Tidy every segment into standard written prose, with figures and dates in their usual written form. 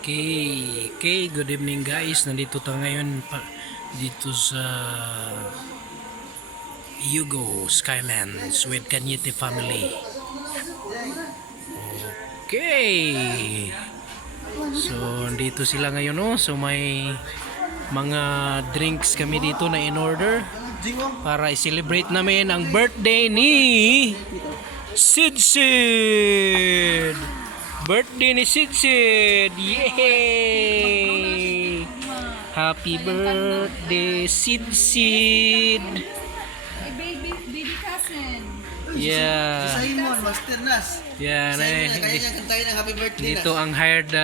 Okay, good evening guys. Nandito tayo ngayon dito sa Yugo Skylands with Kanyete family. Okay. So, dito sila ngayon, no? So, may mga drinks kami dito na in order para i-celebrate namin ang birthday ni Sid Sid. Birthday ni Sid Sid. Yay! Happy birthday Sid Sid. Baby cousin. Yeah. Simon, Master Nas. Yeah, Kaya niya kantahin ang happy birthday dito ang hired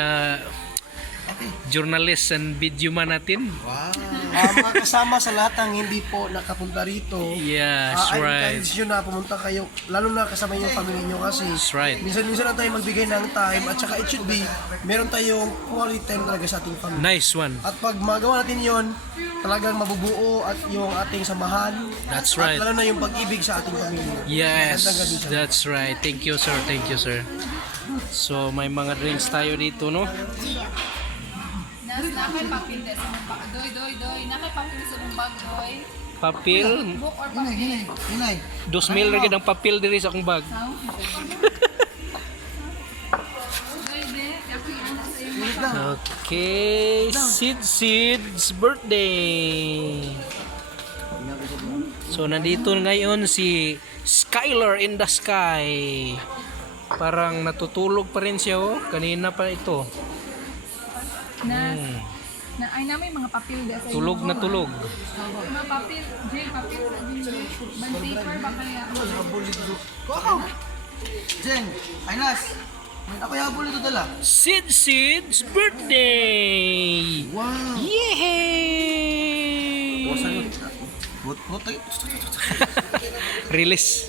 journalist and video man natin. Wow. Mga kasama sa lahat ng hindi po nakapunta rito. Yes, I right. encourage nyo na pumunta kayo, lalo na kasama yung pamilya nyo kasi That's right. minsan lang tayo magbigay ng time at saka it should be meron tayong quality time talaga sa ating pamilya. Nice one. At pag magawa natin yon, talagang mabubuo at yung ating samahan. That's at right. lalo na yung pag-ibig sa ating pamilya. Yes, Magandang gabi sa that's right. Thank you, sir. Thank you, sir. So, may mga drinks tayo dito, no? Nakay papel sa mong bag. Doy. Nakay papel sa mong bag, doy. Papel. Book or papel. Hinay. 2,000 rin ang papel diri sa akong bag. Doy, de. Ako yung una sa iyong bag. Okay, Sid's birthday. So, nandito ngayon si Skylar in the sky. Parang natutulog pa rin siya, oh. Kanina pa ito. Ay namin mga papel sa iyong Tulog na tulog. Mga papel, Jay, papel sa iyong band paper ba kaya? Jeng, ay Nas. Ako yung ito dala. Sid's birthday. Wow. Yay! But Release.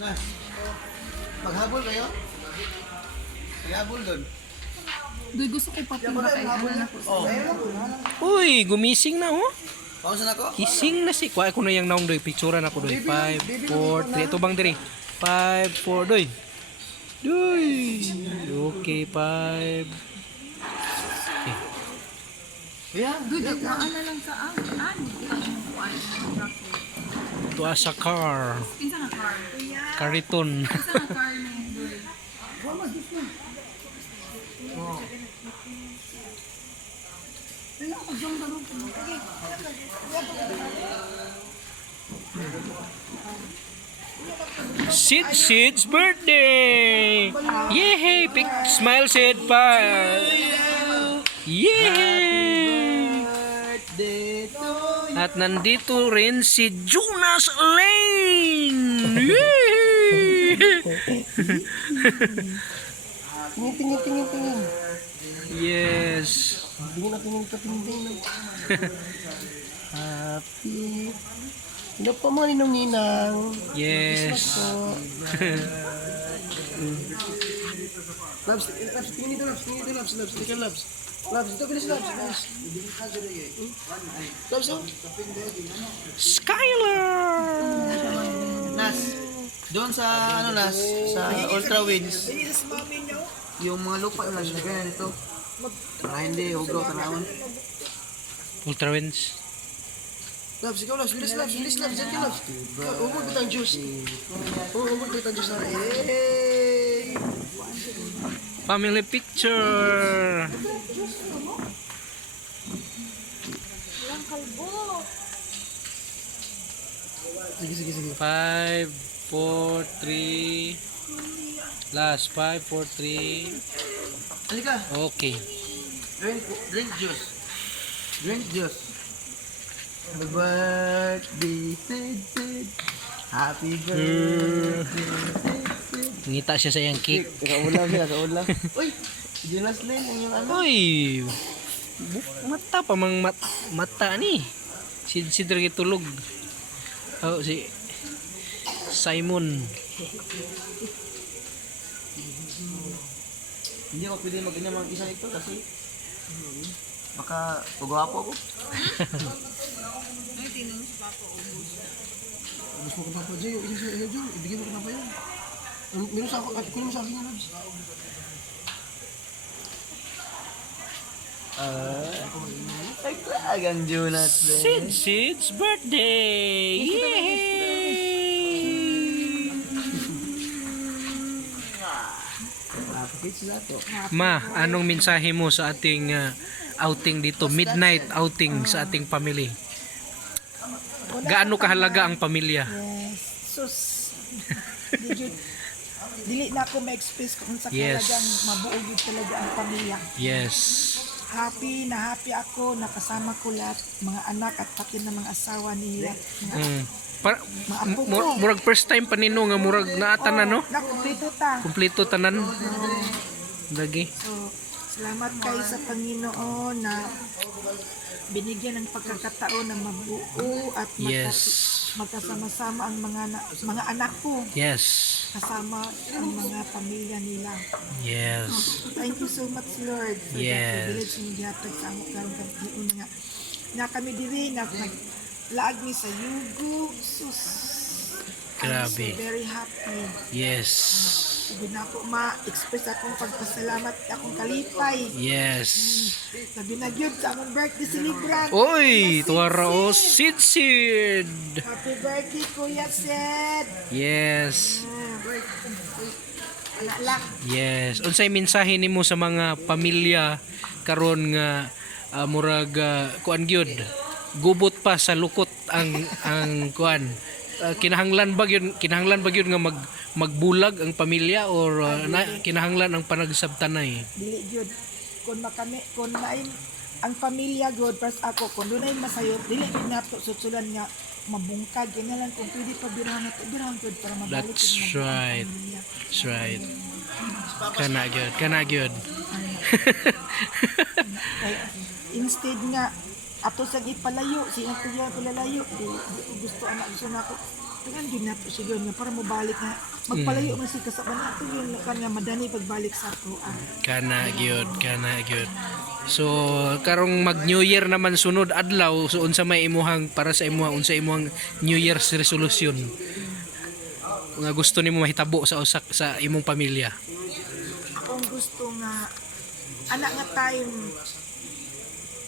Nas. Maghabol kayo? Maghabol doon. Doy, gusto ko papel ba kaya? Uy, gumising na, oh. Pausan ako? Kising na si. Kuha ko na yung naong doy. Picturean ako doy. 5, 4, 3. Ito bang diri? 5, 4, doy. Doy. Okay, 5. Doy, kuhaan na lang sa Ito sa car. Pinsa nga car? Kariton. Pinsa nga car ni Doy? Sid's birthday. Yay! Smile Sid pa. Yay! Birthday to you. At nandito rin si Jonas Lane. Yay! Tingin. Yes. Tingin. Happy. Ano po mga ninong-ninang? Yes. Labs, tingin dito, Labs. Tingin, Labs. Labs, ito, bilis, Labs. Labs, oh. Skylar. Nas. Doon sa ano Nas, sa Ultra Winds. Yung mga lupa yung Nas, ganyan ito. Para hindi hugaw tanawon. Ultra Winds. Labs, ikaw, Labs. Bilis, Labs. Diyan ka, Labs. Umod ba tayong juice? Umod ba tayong juice na? Yay! Family picture. Sige. 5, 4, 3. Last 5, 4, 3. Halika, Okay. drink juice. Happy birthday, Sid. Happy birthday, Sid. Ngita siya sa iyang cake. Kaulam. Uy, Jonas Lane yung ano. Uy! Mata pa mang mata ni. Si Drake tulog. Oh, si Simon. Hindi ako pwede mag-inom ng isa ito kasi baka pagwapo ako. Ay, tinong si Papa ubus. Ubus mo ka Papa Jay, yung isa sa iyo, ibigay mo ka Papa yan. Meron sa ako, kunin mo sa akin yung Labs. Ay, kragang Jonas. Sid's birthday! Yay! Ma, anong mensahe mo sa ating outing dito? Midnight outing sa ating family. Gaano kahalaga ang pamilya? Yes. Sus. Dili na ako ma-express kung sa Yes. talagang mabuo yun talaga ang pamilya. Yes. Happy ako, nakasama ko lahat, mga anak at pati ng mga asawa nila. Mm. Murag first time pa nino nga murag naatan na no? Nakumpleto ta. Kumpleto tanan. Lagi. So, salamat kayo sa Panginoon na binigyan ng pagkakataon na mabuo at Yes. magkasama-sama ang mga anak ko. Yes. Kasama ang mga pamilya nila. Yes. Thank you so much, Lord, for Yes. that privilege na gihatag sa among karon nga na kami diri na naglaag ni sa yugo. Sus. Grabe. I'm so very happy. Yes. Sabi na ako ma-express akong pagpasalamat akong kalipay. Yes. Sabi na yun sa among birthday celebrant. Oy, tuwara o Sid. Happy birthday, Kuya Sid. Yes. Anak lang. Yes. Unsay mensahe nimo sa mga pamilya karon nga murag kuan gyud gubot pa sa lukot ang kuan. Kinahanglan ba gyud nga magbulag ang pamilya or kinahanglan ang panagsabtanay? Dili gyud kun makami kun nain ang pamilya gyud first ako kun dunay masayop dili gyud nato sutsulan nga mabungkag ganyan lang kung pwede pa birahan gyud para mabalik That's gyud right. ang pamilya. That's right. Kana gyud. Kaya, instead nga ato sa ipalayo siya kuya pilalayo gusto gusto na ako tagan gyud nato siya gyud nga para mabalik nga magpalayo man si kasaban nato yun kanya madani pagbalik sa ato. Kana gyud. So karong mag New Year naman sunod adlaw, so unsa may imuhang para sa unsa imong New Year's resolution nga gusto nimo mahitabo sa usak sa imong pamilya? Akong gusto nga anak nga time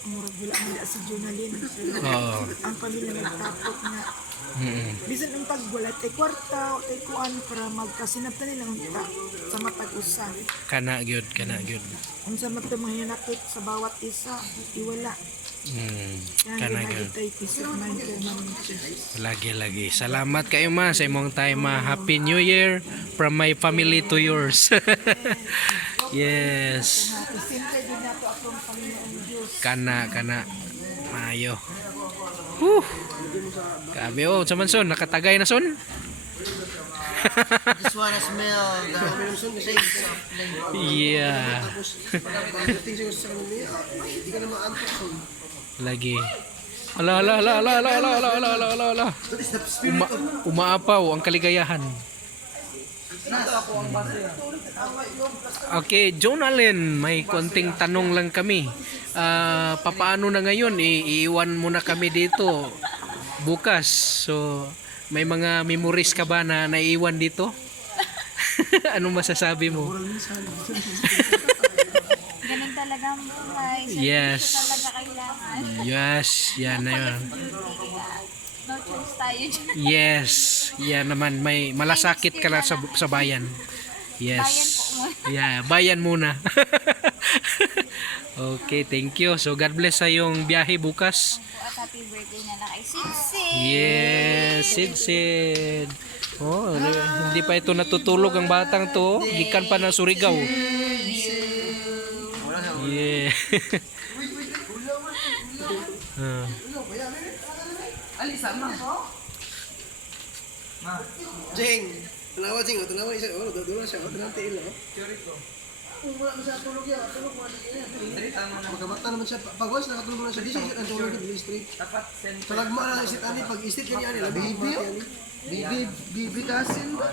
murag wala man si Jonalyn. Oo. Ang pamilya nagtapok nga Mm. bisan ang pagwala tay kwarta tay kuan para magkasinabtan nila unta sa matag usa. Kana gyud. Unsa man to mga nakit sa bawat isa iwala. Kana Kana gyud. tay peace of mind kay man. Lagi. Salamat kayo ma sa imong time ma. Happy New Year from my family to yours. Yes. Siyempre din nato akong Panginoong Diyos. Kana. Mayo. Whew. Grabe oh, sa manson, nakatagay na son. Just wanna smell the taste of the Yeah. Pagdating siya sa kanila, hindi ka na maantok. Lagi. Ala. That is the spirit of Umaapaw ang kaligayahan. Okay, John Allen, may konting tanong lang kami. Papaano na ngayon? Iiwan mo na kami dito bukas. So, may mga memories ka ba na naiiwan dito? Anong masasabi mo? Ganun talaga ang buhay. Yes. Ito talaga kailangan. Yes, yan na yun. No choice tayo dyan. Yes, yan naman. May malasakit ka lang sa bayan. Yes. Yeah, bayan muna. Okay, thank you. So, God bless sa iyong biyahe bukas. At happy birthday na lang kay Sisi. Yes, Sid. Oh, hindi pa ito natutulog ang batang to. Gikan pa ng Surigao. Yeah. Jeng. Tanawa Jeng, tanawa isa. Doon siya, tanawa tiil. Wala na siya tulog yan. Tulog mo magkabata naman siya. Pagwas, nakatulog na siya. Di siya ang tulog yung straight. Sa lagma na isit ani. Pag isit kanya ani. Bibi kasin ba?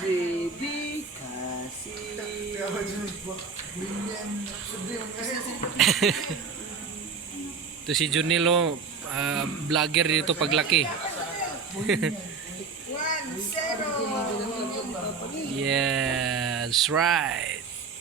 Bibi kasin. Ito si Junilo, vlogger dito paglaki. Yes, right.